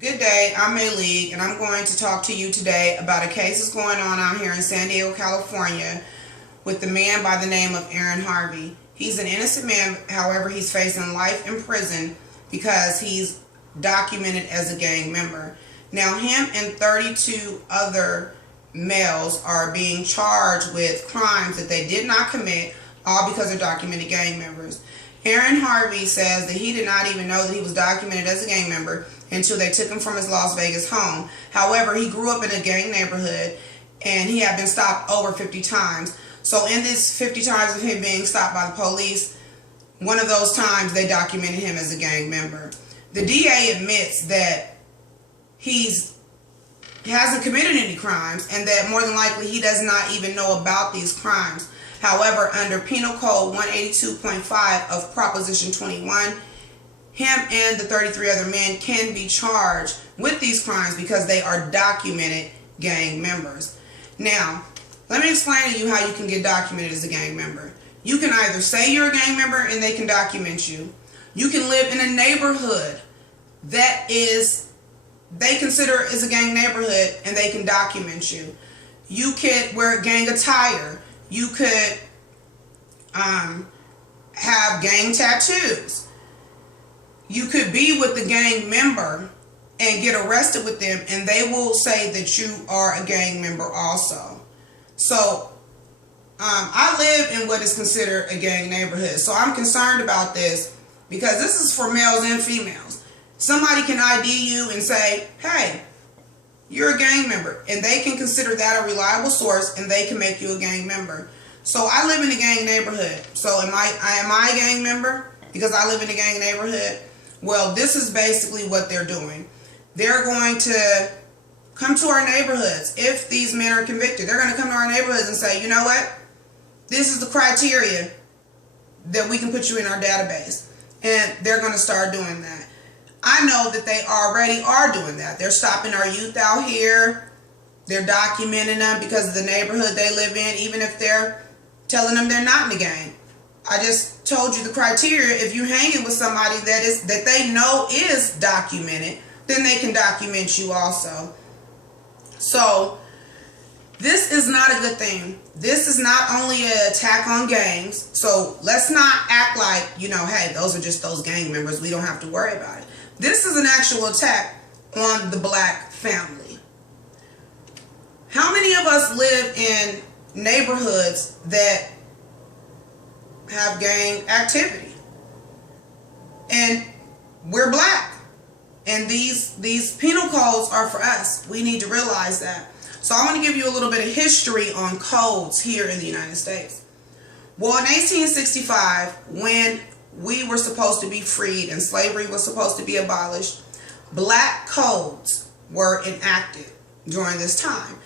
Good day, I'm Maylee, and I'm going to talk to you today about a case that's going on out here in San Diego, California with the man by the name of Aaron Harvey. He's an innocent man, however, he's facing life in prison because he's documented as a gang member. Now, him and 32 other males are being charged with crimes that they did not commit, all because they're documented gang members. Aaron Harvey says that he did not even know that he was documented as a gang member until they took him from his Las Vegas home. However, he grew up in a gang neighborhood and he had been stopped over 50 times. So in this 50 times of him being stopped by the police, one of those times they documented him as a gang member. The DA admits that he hasn't committed any crimes and that more than likely he does not even know about these crimes. However, under Penal Code 182.5 of Proposition 21, him and the 33 other men can be charged with these crimes because they are documented gang members. Now, let me explain to you how you can get documented as a gang member. You can either say you're a gang member and they can document you. You can live in a neighborhood that they consider is a gang neighborhood and they can document you. You could wear gang attire. You could have gang tattoos. You could be with the gang member and get arrested with them and they will say that you are a gang member also. So I live in what is considered a gang neighborhood. So I'm concerned about this because this is for males and females. Somebody can ID you and say, hey, you're a gang member, and they can consider that a reliable source and they can make you a gang member. So I live in a gang neighborhood. So am I a gang member because I live in a gang neighborhood? Well, this is basically what they're doing. They're going to come to our neighborhoods. If these men are convicted, they're going to come to our neighborhoods and say, you know what? This is the criteria that we can put you in our database. And they're going to start doing that. I know that they already are doing that. They're stopping our youth out here. They're documenting them because of the neighborhood they live in, even if they're telling them they're not in the gang. I just told you the criteria. If you're hanging with somebody that they know is documented, then they can document you also. So this is not a good thing. This is not only an attack on gangs. So let's not act like, hey, those are just those gang members. We don't have to worry about it. This is an actual attack on the black family. How many of us live in neighborhoods that have gang activity? And we're black. And these penal codes are for us. We need to realize that. So I want to give you a little bit of history on codes here in the United States. Well, in 1865, when we were supposed to be freed and slavery was supposed to be abolished, black codes were enacted during this time.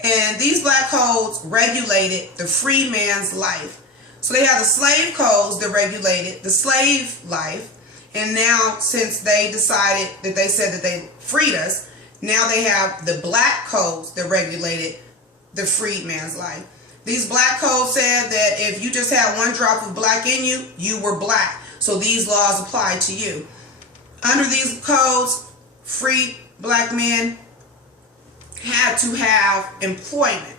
And these black codes regulated the free man's life. So they have the slave codes that regulated the slave life. And now, since they decided that they said that they freed us, now they have the black codes that regulated the freed man's life. These black codes said that if you just had one drop of black in you, you were black. So these laws apply to you. Under these codes, free black men had to have employment.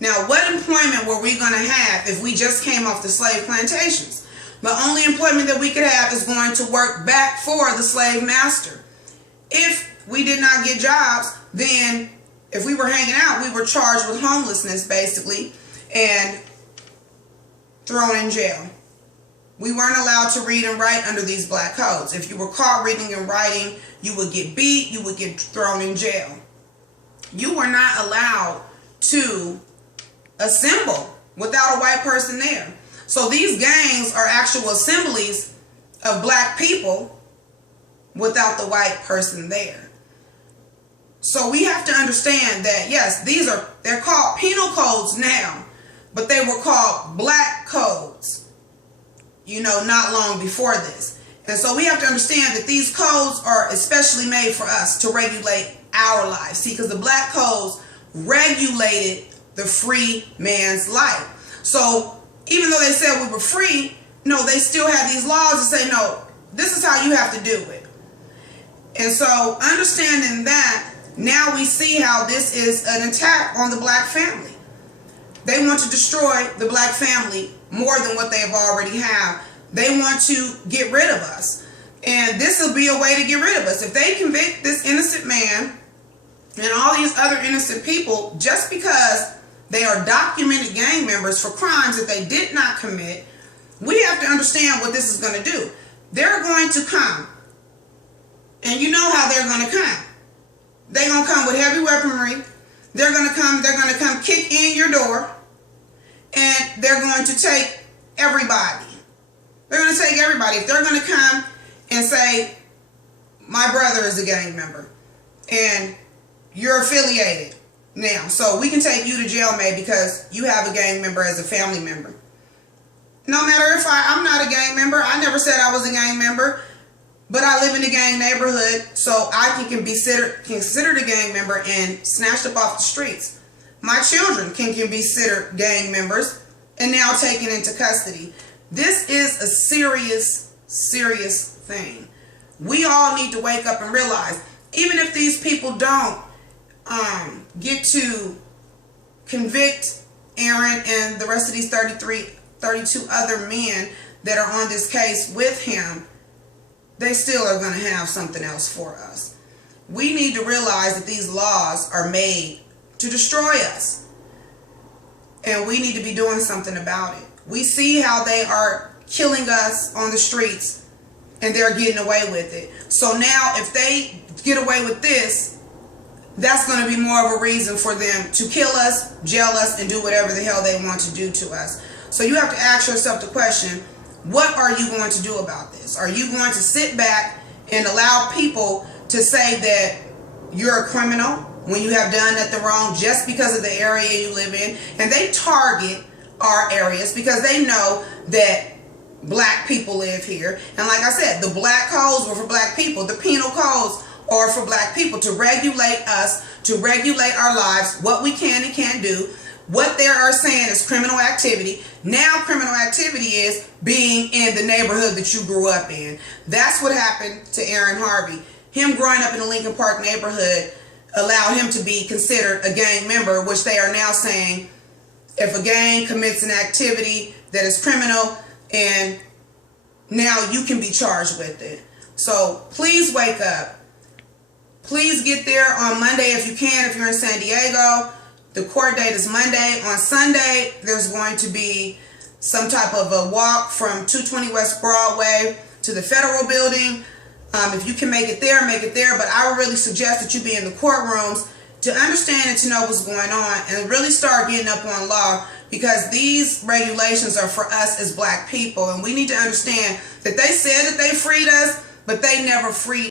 Now, what employment were we going to have if we just came off the slave plantations? The only employment that we could have is going to work back for the slave master. If we did not get jobs, then if we were hanging out, we were charged with homelessness, basically, and thrown in jail. We weren't allowed to read and write under these black codes. If you were caught reading and writing, you would get beat, you would get thrown in jail. You were not allowed to assemble without a white person there. So these gangs are actual assemblies of black people without the white person there. So we have to understand that, yes, they're called penal codes now, but they were called black codes, not long before this. And so we have to understand that these codes are especially made for us to regulate our lives. See, because the black codes regulated the free man's life. So even though they said we were free, no, they still had these laws that say, no, this is how you have to do it. And so understanding that, now we see how this is an attack on the black family. They want to destroy the black family more than what they have already have. They want to get rid of us. And this will be a way to get rid of us. If they convict this innocent man and all these other innocent people just because they are documented gang members for crimes that they did not commit, we have to understand what this is going to do. They're going to come. And you know how they're going to come. They're going to come with heavy weaponry. They're going to come kick in your door. And they're going to take everybody. They're going to take everybody. If they're going to come and say, my brother is a gang member and you're affiliated now, so we can take you to jail, May, because you have a gang member as a family member. No matter if I'm not a gang member, I never said I was a gang member, but I live in a gang neighborhood, so I can be considered a gang member and snatched up off the streets. My children can be considered gang members and now taken into custody. This is a serious, serious thing. We all need to wake up and realize, even if these people don't get to convict Aaron and the rest of these 32 other men that are on this case with him, they still are going to have something else for us. We need to realize that these laws are made to destroy us. And we need to be doing something about it. We see how they are killing us on the streets and they're getting away with it. So now if they get away with this, that's going to be more of a reason for them to kill us, jail us, and do whatever the hell they want to do to us. So you have to ask yourself the question, what are you going to do about this? Are you going to sit back and allow people to say that you're a criminal when you have done nothing wrong just because of the area you live in? And they target our areas because they know that black people live here. And like I said, the black codes were for black people. The penal codes are for black people to regulate us, to regulate our lives, what we can and can't do. What they are saying is criminal activity. Now criminal activity is being in the neighborhood that you grew up in. That's what happened to Aaron Harvey. Him growing up in the Lincoln Park neighborhood allowed him to be considered a gang member, which they are now saying if a gang commits an activity that is criminal, and now you can be charged with it. So please wake up. Please get there on Monday if you can, if you're in San Diego. The court date is Monday. On Sunday, there's going to be some type of a walk from 220 West Broadway to the Federal Building. If you can make it there, make it there. But I would really suggest that you be in the courtrooms to understand and to know what's going on and really start getting up on law, because these regulations are for us as black people. And we need to understand that they said that they freed us, but they never freed